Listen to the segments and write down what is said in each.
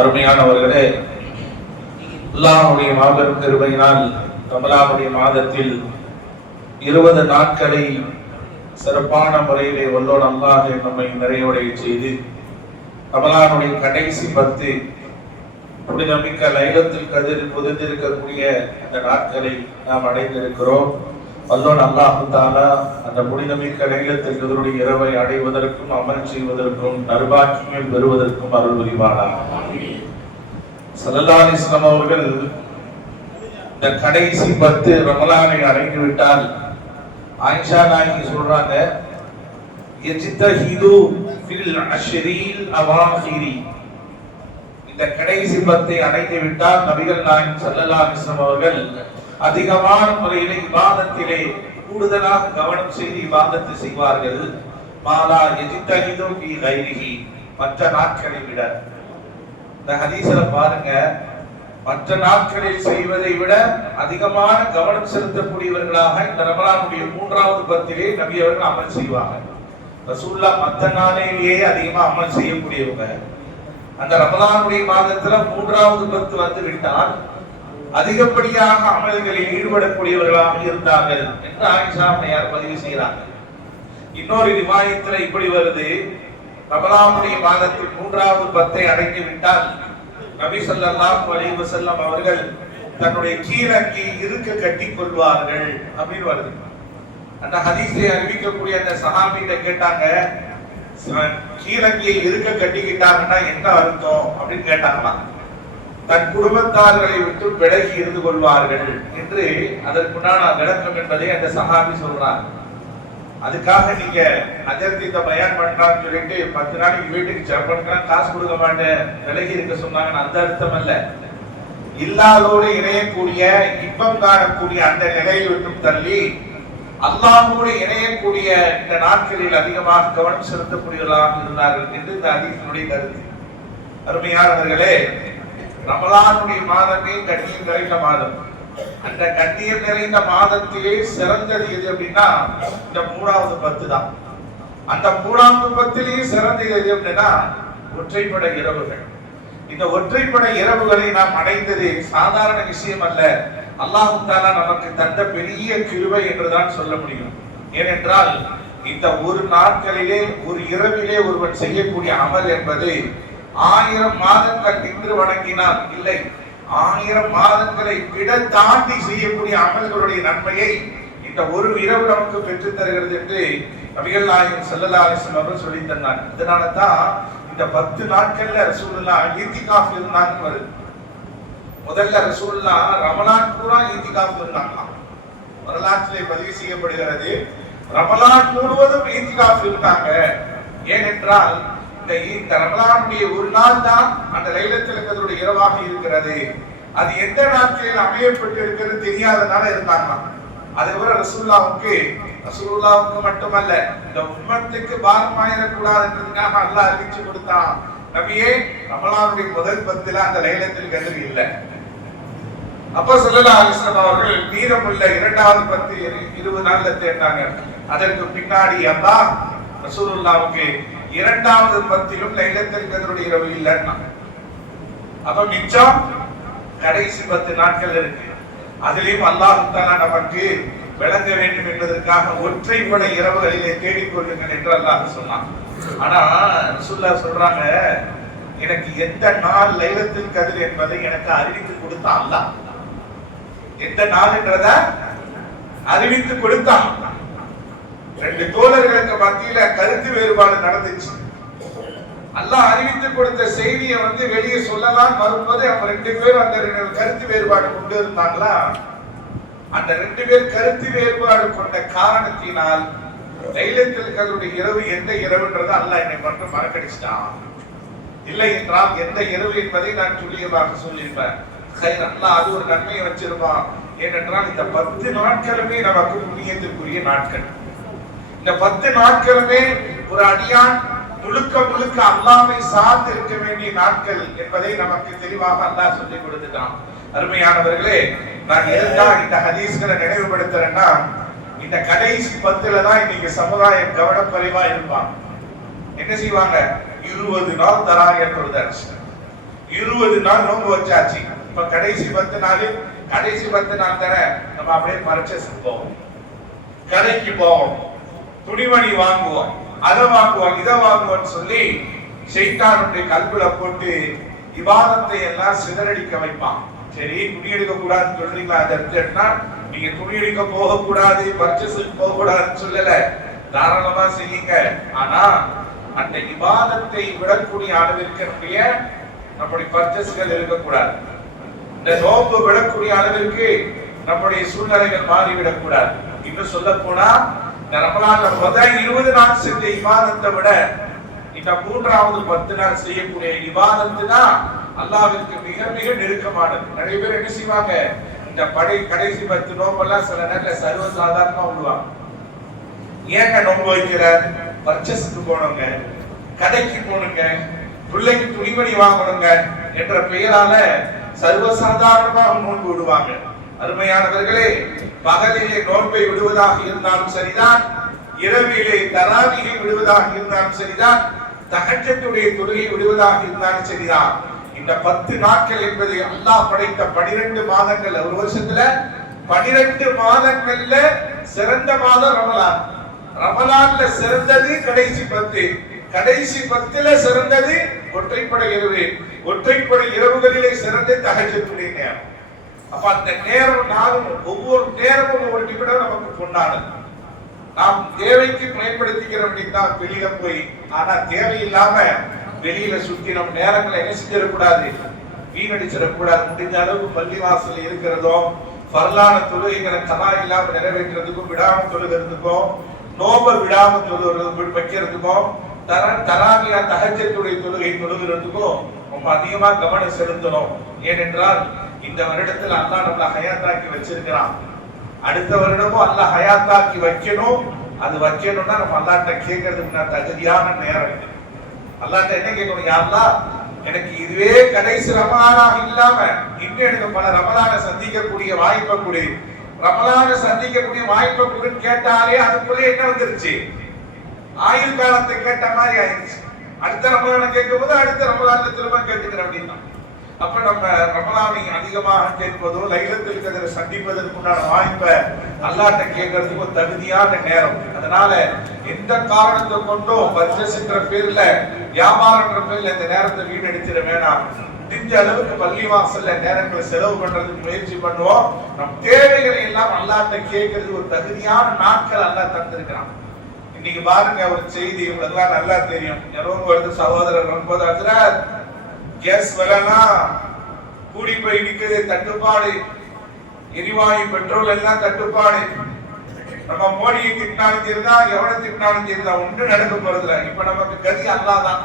அருமையானவர்களே, அல்லாஹ்வுடைய மாபெரும் கிருபையினால் ரமலானுடைய மாதத்தில் 20 நாட்களை சிறப்பான முறையிலே வல்லோன் அல்லாஹ் நம்மை நிறைவடைய செய்து ரமலானுடைய கடைசி 10 புனிதமிக்க லைலத்துல் கத்ர் புதிந்திருக்கக்கூடிய அந்த நாட்களை நாம் அடைந்திருக்கிறோம். வல்லோன் அல்லாஹ் தஆலா அந்த புனிதமிக்க லைலத்துல் கத்ருடைய இரவை அடைவதற்கும் அமல் செய்வதற்கும் நற்பாக்கியம் பெறுவதற்கும் அருள் புரிவானாக. ஸல்லல்லாஹு அலைஹி வஸல்லம் அவர்கள் இந்த கடைசி 10 ரமலானை அடைந்து விட்டால் ஆயிஷா நாயகி சொல்றாங்க, யஜ்தஹிது ஃபில் அஷ்ரில் அவாஹிரி, இந்த கடைசி 10 அடைந்து விட்டால் நபிகள் நாயகம் ஸல்லல்லாஹு அலைஹி வஸல்லம் அவர்கள் அதிகமான முறையில் இபாதத்திலே கூடுதலாக கவனம் செய்து இபாதத்து செய்வார்கள். மாலா யஜ்தஹிது ஃபி கைரிஹி, மற்ற நாட்களை விட. இந்த ஹதீஸ்ல பாருங்க, மற்ற நாட்களில் செய்வதை விட அதிகமான கவனம் செலுத்தக்கூடியவர்களாக இந்த ரமலானுடைய 3வது 10 நபி அவர்கள் அமல் செய்வாங்க. ரசூலுல்லாஹ் மற்ற நாளிலேயே அதிகமா அமல் செய்யக்கூடியவங்க. அந்த ரமலானுடைய மாதத்துல 3வது 10 வந்து விட்டால் அதிகப்படியாக அமல்களில் ஈடுபடக்கூடியவர்களாக இருந்தார்கள் என்று ஆயிஷா அம்மையார் பதிவு செய்கிறாங்க. இன்னொரு ரிவாயத்துல இப்படி வருது, ரமலானுடைய மாதத்தில் 3வது 10 அடைந்து விட்டால் நபி ஸல்லல்லாஹு அலைஹி வஸல்லம் அவர்கள் தன்னுடைய கீழங்கி இருக்க கட்டிக் கொள்வார்கள் அப்படின்னு வருது. அந்த ஹதீஸை அறிவிக்கக்கூடிய அந்த சஹாபிகிட்ட கேட்டாங்க, கீழங்கியை இருக்க கட்டிக்கிட்டாங்கன்னா என்ன அர்த்தம் அப்படின்னு கேட்டாங்களாம். தன் குடும்பத்தார்களை விட்டு விலகி இருந்து கொள்வார்கள் என்று அதற்குண்டான விளக்கம் என்பதை அந்த சஹாபி சொல்றார். அதுக்காக நீங்க அஜர்த்தி இந்த பயான் பண்றான்னு சொல்லிட்டு 10 நாளைக்கு வீட்டுக்கு செப்பனுக்கெல்லாம் காசு கொடுக்க மாட்டேன் விலகி இருக்க சொன்னாங்கன்னு அந்த அர்த்தம் அல்ல. இல்லாதோடு இணையக்கூடிய இன்பம் காணக்கூடிய அந்த நிலையை விட்டும் தள்ளி அல்லாஹ்வோடு இணையக்கூடிய இந்த நாட்களில் அதிகமாக கவனம் செலுத்தக்கூடியவர்களாக இருந்தார்கள் என்று இந்த ஹதீஸினுடைய கருத்து. அருமையானவர்களே, ரமலானுடைய மாதமே கண்ணியம் நிறைந்த மாதம். அந்த கண்ணியம் நிறைந்த மாதத்திலே சிறந்தது எது அப்படின்னா இந்த 3வது 10 தான். அந்த 3வது 10 சிறந்தது எது அப்படின்னா ஒற்றைப்படை இரவுகள். இந்த ஒற்றைப்படை இரவுகளை நாம் அடைந்தது சாதாரண விஷயம் அல்ல. அல்லாஹ் தஆலா நமக்கு தந்த பெரிய கிருபை என்றுதான் சொல்ல முடியும். ஏனென்றால் இந்த ஒரு நாட்களிலே ஒரு இரவிலே ஒருவன் செய்யக்கூடிய அமல் என்பது 1000 மாதங்கள் நின்று வணங்கினால் இல்லை, 1000 மாதங்களை விட தாண்டி செய்யக்கூடிய அமல்களுடைய நன்மையை இந்த ஒரு இரவு நமக்கு பெற்று தருகிறது என்று நபிகள் நாயகம் ஸல்லல்லாஹு அலைஹி வஸல்லம் அவர்கள் சொல்லி தந்தார். அதனால தான் இந்த 10 நாட்கள்ல ரசூலுல்லாஹ் ஈத்திகாஃப் இருந்தாங்க வருது. முதல்ல ரசூலுல்லாஹ் ரமலான் பூரா ஈத்திகாஃப் இருந்தாங்க. வரலாற்றிலே பதிவு செய்யப்படுகிறது, ரமலான் முழுவதும் ஈத்திகாஃப் இருந்தாங்க. ஏனென்றால் இந்த ரமலானுடைய ஒரு நாள் தான் அந்த லைலத்துல் கத்ருடைய இரவாக இருக்கிறது. அது எந்த நாட்களில் அமையப்பட்டு இருக்கிறது தெரியாதனால இருந்தாங்களாம். அதை விட ரசூலுல்லாஹ்வுக்கு மட்டுமல்ல, இந்த உம்மத்துக்கு பாரமாயிரக்கூடாதுன்றதுக்காக அல்லாஹ் அறிவிச்சு கொடுத்தான், நபியே ரமலானுடைய முதல் 10 அந்த லைலத்துல் கத்ர் இல்லை. அப்ப ஸல்லல்லாஹு அலைஹி வஸல்லம் அவர்கள் மீதமுள்ள 2வது 10 20 நாள்ல தேர்ந்தாங்க. அதற்கு பின்னாடி அல்லாஹ் ரசூலுல்லாஹ்வுக்கு 2வது 10 லைலத்துல் கத்ருடைய இரவு இல்லைன்னா, அப்ப மிச்சம் கடைசி 10 நாட்கள் இருக்கு. அதிலேயும் அல்லாஹ் தஆலா நமக்கு விளங்க வேண்டும் என்பதற்காக ஒற்றைப்படை இரவுகளிலே தேடிக்கொள்ளுங்கள் என்று அல்லாஹ் சொன்னான். ஆனா ரசூலுல்லாஹ் சொல்றாங்க, எனக்கு எந்த நாள் லைலத்துல் கத்ர் என்பதை எனக்கு அறிவித்து கொடுத்தான் அல்லாஹ். எந்த நாள்ன்றத அறிவித்து கொடுத்தான். 2 தோழர்களுக்கு மத்தியில கருத்து வேறுபாடு நடந்துச்சு. அல்லாஹ் அறிவித்து கொடுத்த செய்தியை வெளியே சொல்லலாம் வரும்போது அவங்க 2 பேரும் அந்த கருத்து வேறுபாடு கொண்டு இருந்தாங்களா, அந்த 2 பேர் கருத்து வேறுபாடு கொண்ட காரணத்தினால் லைலத்துல் கத்ருடைய இரவு எந்த இரவுன்றதை அல்லாஹ் என்னை மட்டும் மறக்கடிச்சிட்டான். இல்லை என்றால் எந்த இரவு என்பதை நான் துல்லியமாக சொல்லியிருப்பேன். அல்லாஹ் அது ஒரு நன்மையை வச்சிருப்பான். ஏனென்றால் இந்த 10 நாட்களுமே நமக்கு புண்ணியத்திற்குரிய நாட்கள். இந்த 10 நாட்களுமே ஒரு அடியான் முழுக்க முழுக்க அல்லாஹ்வை சார்ந்து இருக்க வேண்டிய நாட்கள் என்பதை நமக்கு தெளிவாக அல்லாஹ் சொல்லிக் கொடுத்துட்டான். அருமையானவர்களே, நான் எதுக்காக இந்த ஹதீஸ்களை நினைவுபடுத்துறேன்னா, இந்த கடைசி 10 தான் இன்னைக்கு சமுதாயம் கவனக்குறைவா இருப்பாங்க. என்ன செய்வாங்க, 20 நாள் தராவிய தொழுதாச்சு, 20 நாள் நோன்பு வச்சாச்சு. இப்ப கடைசி 10 நாள் தானே நம்ம அப்படியே பர்ச்சேஸ் போவோம், கடைக்கு போவோம், துணிமணி வாங்குவோம், அதை வாங்குவோம், இதை வாங்குவோம்னு சொல்லி ஷைத்தானுடைய கல்வில போட்டு இபாதத்தை எல்லாம் சிதறடிக்க வைப்பான். சரி, துணி எடுக்க கூடாதுன்னு சொல்றீங்களா? அந்த இடத்துலன்னா நீங்க துணி எடுக்க போக கூடாது, பர்ச்சேஸுக்கு போக கூடாதுன்னு சொல்லல, தாராளமா செய்யுங்க. ஆனா அந்த இபாதத்தை விடக்கூடிய அளவிற்கு நம்முடைய பர்ச்சேஸ்கள் இருக்கக்கூடாது. இந்த நோன்பு விடக்கூடிய அளவிற்கு நம்முடைய சூழ்நிலைகள் மாறிவிடக் கூடாது. இன்னும் சொல்ல போனா இந்த ரமலான்ல முதல் 20 நாள் செஞ்ச இபாதத்தை விட இந்த 3வது 10 நாள் செய்யக்கூடிய இபாதத்து தான் அல்லாஹ்விற்கு மிக மிக நெருக்கமானது. நிறைய பேர் என்ன செய்வாங்க, இந்த கடைசி 10 நோம்பெல்லாம் சில நேரத்துல சர்வசாதாரணமா விடுவாங்க. ஏங்க நோன்பு வைக்கிறார்? பர்ச்சேஸ்க்கு போனவங்க, கடைக்கு போனுங்க, பிள்ளைக்கு துணிமணி வாங்கணுங்க என்ற பெயரால சர்வசாதாரணமாக நோன்பு விடுவாங்க. அருமையானவர்களே, பகலிலே நோன்பை விடுவதாக இருந்தாலும் சரிதான், இரவிலே தராவிகை விடுவதாக இருந்தாலும் சரிதான், தஹஜ்ஜுடைய தொழுகை விடுவதாக இருந்தாலும் சரிதான், இந்த 10 நாட்கள் என்பது அல்லாஹ் படைத்த 12 மாதங்கள். ஒரு வருஷத்துல 12 மாதங்கள்ல சிறந்த மாதம் ரமலான். ரமலான்ல சிறந்தது கடைசி 10, கடைசி 10ல சிறந்தது ஒற்றைப்படை இரவு, ஒற்றைப்படை இரவுகளிலே சிறந்த தஹஜ்ஜுடைய நேரம். அப்ப அந்த நேரம் நாளும் ஒவ்வொரு நேரமும் ஒரு நிமிடம் நமக்கு கொண்டாடும். நாம் தேவைக்கு பயன்படுத்திக்கிறோம் தான் வெளியில போய், ஆனா தேவையில்லாம வெளியில சுத்தி நம்ம நேரங்களை என்ன செஞ்சிடக்கூடாது, வீணடிச்சிடக்கூடாது. முடிஞ்ச அளவுக்கு பள்ளிவாசல் இருக்கிறதும் பரலான தொழுகைகளை கதா இல்லாம நிறைவேற்றுறதுக்கும், விடாம தொழுகிறதுக்கும், நோப விடாம வைக்கிறதுக்கும், தராவியா தஹஜ்ஜுடைய தொழுகை தொழுகிறதுக்கும் ரொம்ப அதிகமா கவனம் செலுத்தணும். ஏனென்றால் இந்த வருடத்துல அல்லாஹ் நம்மள ஹயாத்தாக்கி வச்சிருக்கிறான். அடுத்த வருடமும் அல்லாஹ் ஹயாத்தாக்கி வைக்கணும். அது வைக்கணும்னா நம்ம அல்லாஹ்ட்ட கேட்கறதுக்கு தகுதியான நேரம் இது. அல்லாஹ்ட்ட என்ன கேட்கணும்? யா அல்லாஹ், எனக்கு இதுவே கடைசி ரமலானாக இல்லாம இன்னும் எனக்கு பல ரமலானை சந்திக்கக்கூடிய வாய்ப்பை கொடு, ரமலானை சந்திக்கக்கூடிய வாய்ப்பை கொடுன்னு கேட்டாலே அதுக்குள்ள என்ன வந்துருச்சு, ஆயுள் காலத்தை கேட்ட மாதிரி ஆயிடுச்சு. அடுத்த ரமலானை கேட்கும் போது அடுத்த ரமலான்ல திரும்ப கேட்டுக்கிறேன் அப்படின்னா, அப்ப நம்ம ரமலானை அதிகமாக கேட்பதோ லைலத்துல் கத்ரை சந்திப்பதற்குண்டான வாய்ப்பை அல்லாஹ்ட்ட கேட்கறதுக்கு ஒரு தகுதியான நேரம். அதனால எந்த காரணத்தை கொண்டும் பர்ச்சேஸ்ன்ற பேர்ல, வியாபாரம்ன்ற பேர்ல இந்த நேரத்தை வீணடிச்சிட வேணாம். முடிஞ்ச அளவுக்கு பள்ளிவாசல்ல நேரங்களை செலவு பண்றதுக்கு முயற்சி பண்ணுவோம். நம் தேவைகளை எல்லாம் அல்லாஹ்ட்ட கேட்கறது ஒரு தகுதியான நாட்கள் அல்லாஹ் தந்திருக்கிறான். இன்னைக்கு பாருங்க, ஒரு செய்தி உங்களுக்கு நல்லா தெரியும். யாரும் வருது சகோதரர் 9 கேஸ் விலைலாம் கூடி போய் நிக்குது, தட்டுப்பாடு, எரிவாயு பெட்ரோல் எல்லாம் தட்டுப்பாடு. நம்ம மோடியை திட்டினாலும் சரிதா, எவனை திட்டினாலும் சரிதா, ஒன்று நடக்க போறதுல. இப்ப நமக்கு கதி அல்லாஹ் தான்.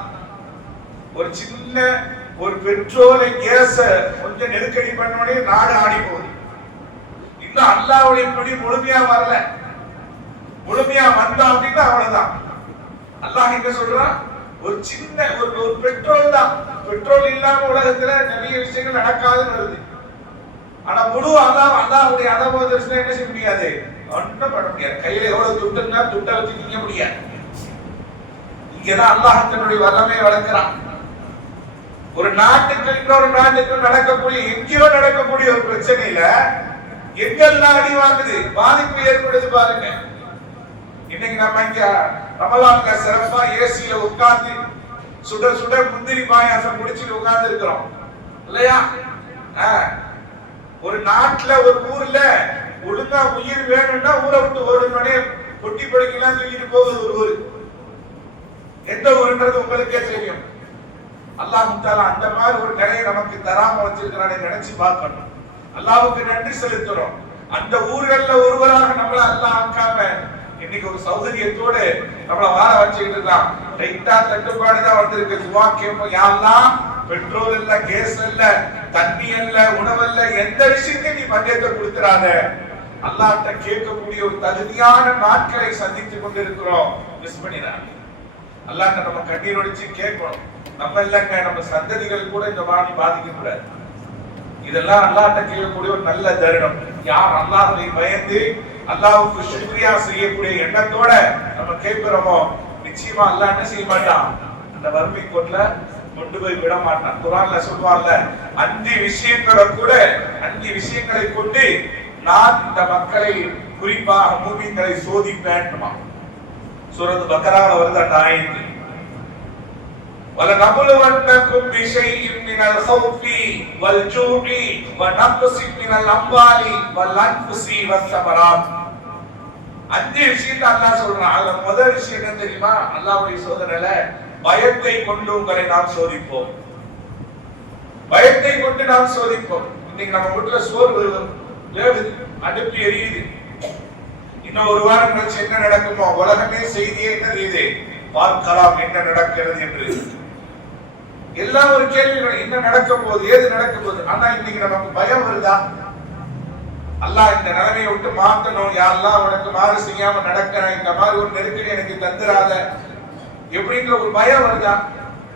ஒரு சின்ன ஒரு பெட்ரோலை கேஸ கொஞ்சம் நெருக்கடி பண்ணோடனே நாடு ஆடி போகுது. இன்னும் அல்லாஹ்வுடைய பிடி முழுமையா வரல. முழுமையா வந்தா அப்படின்னா அவ்வளவுதான். அல்லாஹ் என்ன சொல்றான்? ஒரு சின்ன ஒரு பெட்ரோல் தான். பெட்ரோல் இல்லாம உலகத்துல நிறைய விஷயங்கள் நடக்காதுன்னு வருது. ஆனா முழு அல்லாஹ்வுடைய அனுபவ தரிசனம் என்ன செய்ய முடியாது, ஒன்றும் பண்ண முடியாது. கையில எவ்வளவு துட்டுன்னா துட்டை வச்சு திங்க முடியாது. இங்கதான் அல்லாஹ் தன்னுடைய வல்லமையை வளர்க்கிறான். ஒரு நாட்டுக்கு இன்னொரு நாட்டுக்கு நடக்கக்கூடிய, எங்கேயோ நடக்கக்கூடிய ஒரு பிரச்சனையில எங்கெல்லாம் அடி வாங்குது, பாதிப்பு ஏற்படுது பாருங்க. இன்னைக்கு நம்ம இங்க ரமலான்ல சிறப்பா ஏசியில உட்கார்ந்து சுட சுட முந்திரி பாயாசம் குடிச்சிட்டு உட்கார்ந்து இருக்கிறோம் இல்லையா? ஒரு நாட்டுல ஒரு ஊர்ல ஒழுங்கா உயிர் வேணும்னா ஊரை விட்டு ஓடுனே கொட்டி படுக்கலாம் தூக்கிட்டு போகுது ஒரு ஊர். எந்த ஊருன்றது உங்களுக்கே தெரியும். அல்லாஹ் தஆலா அந்த மாதிரி ஒரு நிலையை நமக்கு தராம வச்சிருக்கிறானே நினைச்சு பார்க்கணும். அல்லாஹ்வுக்கு நன்றி செலுத்துறோம். அந்த ஊர்கள்ல ஒருவராக நம்மள அல்லாஹ் ஆக்காம இன்னைக்கு ஒரு சௌகரியத்தோடு நம்மள வாழ வச்சுக்கிட்டு இருக்கான். லைட்டா தட்டுப்பாடுதான் வந்திருக்கு. துவா கேட்போம், யா அல்லாஹ், பெட்ரோல் இல்ல, கேஸ் இல்ல, தண்ணி இல்ல, உணவு இல்ல, எந்த விஷயத்தையும் நீ மத்தியத்தை கொடுத்துறாத. அல்லாஹ்ட்ட கேட்கக்கூடிய ஒரு தகுதியான நாட்களை சந்தித்துக் கொண்டிருக்கிறோம். மிஸ் பண்ணிடாங்க. அல்லாஹ்ட்ட நம்ம கண்ணீர் ஒடிச்சு கேட்கணும். நம்ம இல்லங்க, நம்ம சந்ததிகள் கூட இந்த மாதிரி பாதிக்க கூடாது. இதெல்லாம் அல்லாஹ்ட்ட கேட்கக்கூடிய ஒரு நல்ல தருணம். யார் அல்லாஹ்வை பயந்து அல்லாஹ்வுக்கு ஷுக்ரியா செய்யக்கூடிய எண்ணத்தோட நம்ம கேட்கிறோமோ, நிச்சயமா அல்லாஹ் என்ன செய்ய மாட்டான், அந்த வறுமை கோட்ல கொண்டு போய் விட மாட்டான். குர்ஆன்ல சொல்வார்ல, 5 விஷயங்களை கொண்டு நான் இந்த மக்களை, குறிப்பாக மூமின்களை சோதிப்பேன்மா. சூரத் பக்ரால வருது அந்த ஆயத்து. وَلَنَبْلُوَنَّكُمْ بِشَيْءٍ مِنَ الْخَوْفِ وَالْجُوعِ وَنَقْصٍ مِنَ الْأَمْوَالِ وَالْأَنْفُسِ وَالثَّمَرَاتِ. 5 விஷயத்தை அல்லாஹ் சொல்றான். அதுல முதல் விஷயம் என்ன தெரியுமா? அல்லாஹ்வுடைய சோதனையில பயத்தை கொண்டு உங்களை நாம் சோதிப்போம். பயத்தை கொண்டு நாம் சோதிப்போம். இன்னைக்கு நம்ம வீட்டுல சோறு வேகுது, அடுப்பு எரியுது. இன்னும் ஒரு வாரம் கழிச்சு என்ன நடக்குமோ? உலகமே செய்தியே என்ன செய்யுது, பார்க்கலாம் என்ன நடக்கிறது என்று. எல்லாம் ஒரு கேள்வி, என்ன நடக்க போகுது, ஏது நடக்க போகுது. ஆனா இன்னைக்கு நமக்கு பயம் வருதா? அல்லாஹ் இந்த நிலைமையை விட்டு மாத்தணும், யாரெல்லாம் உனக்கு மாறு செய்யாம நடக்கிறேன், இந்த மாதிரி ஒரு நெருக்கடி எனக்கு தந்துராத எப்படின்ற ஒரு பயம் வருதா?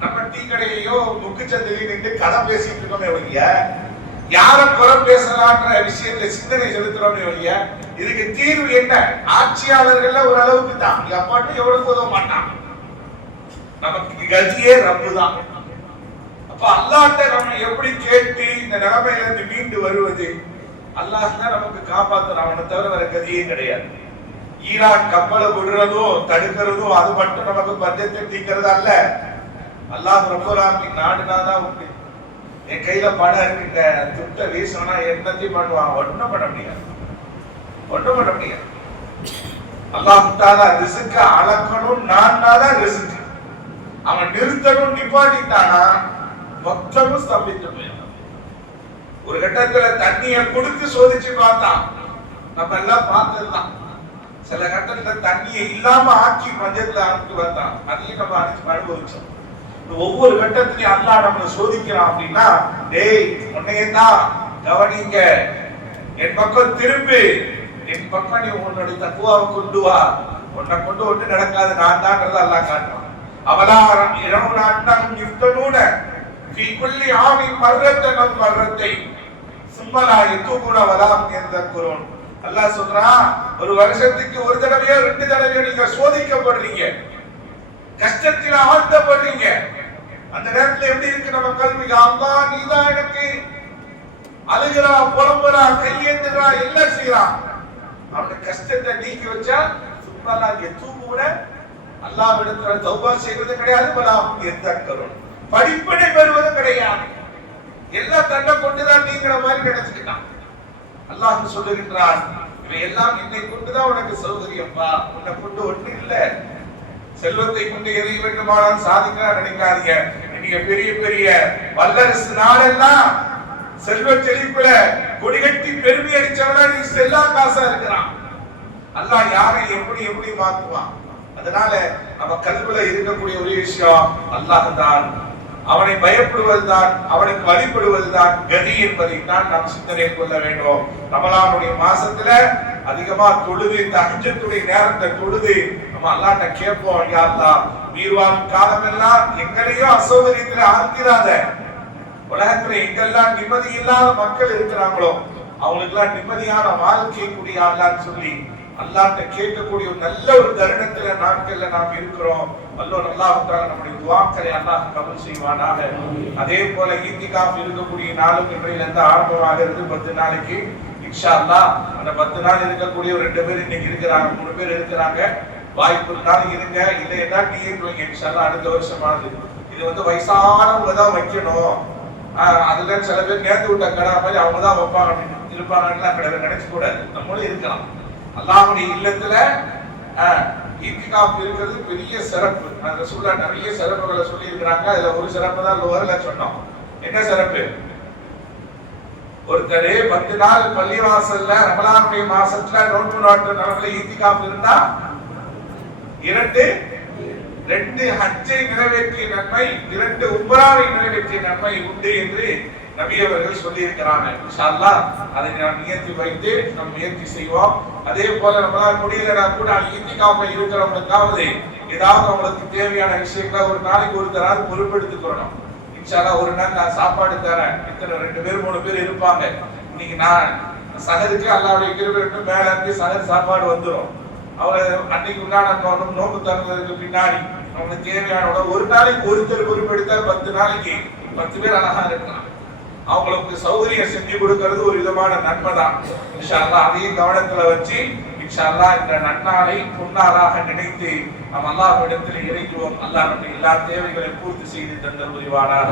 நம்ம டீ கடையோ முக்குச்சந்திலையும் நின்று கதை பேசிட்டு இருக்கோமே ஒழிய, யார குறை பேசலான்ற விஷயத்துல சிந்தனை செலுத்துறோமே ஒழிய, இதுக்கு தீர்வு என்ன? ஆட்சியாளர்கள் ஒரு அளவுக்கு தான், எப்பாட்டும் எவ்வளவு உதவ மாட்டான். நமக்கு கதியே ரப்பு தான். அப்ப அல்லாஹ்ட்ட நம்ம எப்படி கேட்டு இந்த நிலைமையில இருந்து மீண்டு வருவது? அல்லாஹ் தான் நமக்கு காப்பாற்றணும், அவனை தவிர வேற கதியே கிடையாது. ஈரான் கப்பலை விடுறதும் தடுக்கிறதும் அது மட்டும் நமக்கு பஞ்சத்தை தீக்கிறது அல்ல. அல்லாஹ் ரப்பல் ஆலமீன் நாடுனாதான் உண்டு. என் கையில பணம் இருக்குங்க, துட்ட வீசனா என்னத்தையும் பண்ணுவான், ஒண்ணும் பண்ண முடியாது, ஒண்ணும் பண்ண முடியாது. அல்லாஹ் தஆலா ரிஸ்க அளக்கணும், நான்தான் ரிஸ்க். அவன் நிறுத்தணும், நிப்பாட்டிட்டானா மொத்தமும் ஸ்தம்பித்து போயிடும். ஒரு கட்டத்துல தண்ணியை கொடுத்து சோதிச்சு பார்த்தான், நம்ம எல்லாம் பார்த்ததுதான். சில கட்டத்துல தண்ணியை இல்லாம ஆக்கி பஞ்சத்துல ஆக்கி வந்தான், அதையும் நம்ம அனுபவிச்சோம். ஒவ்வொரு கட்டத்திலையும் அல்லாஹ் நம்மளை சோதிக்கிறான். அப்படின்னா, டேய் உன்னையதான் கவனிங்க, என் பக்கம் திரும்பு, என் பக்கம் நீ உன்னுடைய தக்குவாவை கொண்டு வா, உன்னை கொண்டு ஒன்று நடக்காது, நான் தான்ன்றத அல்லாஹ் காட்டுறான். அவலா இரவு நாட்டம் யுஃப்தனூன ஃபீ குல்லி ஆமின் மர்ரத்தன் மர்ரத்தை சும்மலா யதூபுன வலாம் யதக்குரூன். அல்லாஹ் சொல்றான், ஒரு வருஷத்துக்கு ஒரு தடவையோ 2 தடவையோ நீங்க சோதிக்கப்படுறீங்க, கஷ்டத்தில் ஆழ்த்தப்படுறீங்க. அந்த நேரத்துல எப்படி இருக்கு நம்ம கல்வி? அல்லாஹ் நீதான் எனக்கு அழுகிறா, புலம்புறா, கையேந்துறா, எல்லாம் செய்யறான். அவனுடைய கஷ்டத்தை நீக்கி வச்சா சும்மலா யதூபுன, அல்லாஹ்விடத்துல தௌபா செய்வது கிடையாது, வலாம் யதக்குரூன், படிப்பினை பெறுவது கிடையாது. எல்லாம் தன்னை கொண்டுதான் நீங்கிற மாதிரி நினைச்சுக்கிட்டான். அல்லாஹ் சொல்லுகின்றான், இவை எல்லாம் என்னை கொண்டுதான் உனக்கு சௌகரியம்பா, உன்னை கொண்டு ஒண்ணு இல்ல. செல்வத்தை கொண்டு எதை வேண்டுமானாலும் சாதிக்கலாம் நினைக்காதீங்க. நீங்க பெரிய பெரிய வல்லரசு நாடெல்லாம் செல்வ செழிப்புல கொடிகட்டி பெருமை அடிச்சவனா நீ செல்லா காசா இருக்கிறான். அல்லாஹ் யாரை எப்படி எப்படி மாத்துவான். அதனால நம்ம கல்வில இருக்கக்கூடிய ஒரு விஷயம் அல்லாஹ் தான், அவனை பயப்படுவதுதான், அவனுக்கு வழிபடுவதுதான் கதி என்பதை தான் நாம் சிந்தனை கொள்ள வேண்டும். ரமலானுடைய மாசத்துல அதிகமா தொழுது, தஹஜ்ஜுடைய நேரத்தை தொழுது நம்ம அல்லாஹ்ட்ட கேட்போம், யா அல்லாஹ் உயிர்வாழும் காலமெல்லாம் எங்களையும் அசௌகரியத்துல ஆழ்த்திராத. உலகத்துல எங்கெல்லாம் நிம்மதி இல்லாத மக்கள் இருக்கிறாங்களோ அவங்களுக்கு எல்லாம் நிம்மதியான வாழ்க்கை கூடிய அல்லாஹ்னு சொல்லி அல்லாஹ்ட்ட கேட்கக்கூடிய ஒரு நல்ல ஒரு தருணத்துல நாட்கள்ல நாம் இருக்கிறோம். அல்லாஹ் அல்லாஹ்வுக்காக நம்முடைய துஆக்களை அல்லாஹ் கபூல் செய்வானாக. அதே போல இத்திகாஃப் இருக்கக்கூடிய நாளுக்கு இன்றையில இருந்து ஆரம்பமாகிறது 10 நாளைக்கு இன்ஷா அல்லாஹ். அந்த 10 நாள் இருக்கக்கூடிய ஒரு 2 பேர் இன்னைக்கு இருக்கிறாங்க, 3 பேர் இருக்கிறாங்க. வாய்ப்பு இருந்தாலும் இருங்க, இல்லைன்னா நீங்க இன்ஷா அல்லாஹ் அடுத்த வருஷமானது. இது வயசானவங்க தான் வைக்கணும், அதுல சில பேர் நேர்ந்து விட்ட கடை மாதிரி அவங்க தான் வைப்பாங்க அப்படின்னு இருப்பாங்கன்னு நினைச்சு கூடாது. நம்மளும் இருக்கலாம். அல்லாஹ்வுடைய இல்லத்துல இத்திகாஃப் இருக்கிறது பெரிய சிறப்பு. ரசூலுல்லாஹ் நிறைய சிறப்புகளை சொல்லி இருக்கிறாங்க. அதுல ஒரு சிறப்பு தான் லோஹர்ல சொன்னோம். என்ன சிறப்பு? ஒருத்தர் 10 நாள் பள்ளிவாசல்ல ரமலானுடைய மாசத்துல நோன்பு நாட்டு நாட்கள இத்திகாஃப் இருந்தா 2 ஹஜ்ஜை நிறைவேற்றிய நன்மை, 2 உம்ராவை நிறைவேற்றிய நன்மை உண்டு என்று நபி அவர்கள் சொல்லி இருக்கிறாங்க. இன்ஷா அல்லாஹ் அதை நாம் நியத்தி வைத்து நாம் முயற்சி செய்வோம். அதே போல நம்மளால முடியலனா கூட இத்திகாஃப்ல இருக்கிறவங்களுக்காவது ஏதாவது அவங்களுக்கு தேவையான விஷயங்களை ஒரு நாளைக்கு ஒரு தராது பொறுப்பெடுத்துக்கணும். இன்ஷா அல்லாஹ் ஒரு நாள் நான் சாப்பாடு தரேன், இத்தனை 2 பேர் 3 பேர் இருப்பாங்க. இன்னைக்கு நான் சஹருக்கு அல்லாஹ்வுடைய கிருபை இருந்து மேல இருந்து சஹர் சாப்பாடு வந்துரும். அவர் அன்னைக்கு உண்டான நோன்பு திறந்ததுக்கு பின்னாடி அவங்களுக்கு தேவையான ஒரு நாளைக்கு ஒருத்தர் பொறுப்பெடுத்தா 10 நாளைக்கு 10 பேர் அழகா இருக்கலாம். அவங்களுக்கு சௌகரியம் செஞ்சு கொடுக்கிறது ஒரு விதமான நன்மை தான். இன்ஷா அல்லாஹ் அதையும் கவனத்துல வச்சு இன்ஷா அல்லாஹ் இந்த நன்னாளை பொன்னாளாக நினைத்து நாம் அல்லாஹ்விடத்தில் இறைஞ்சுவோம். அல்லாஹ் நம்முடைய எல்லா தேவைகளையும் பூர்த்தி செய்து தந்தல் புரிவானாக.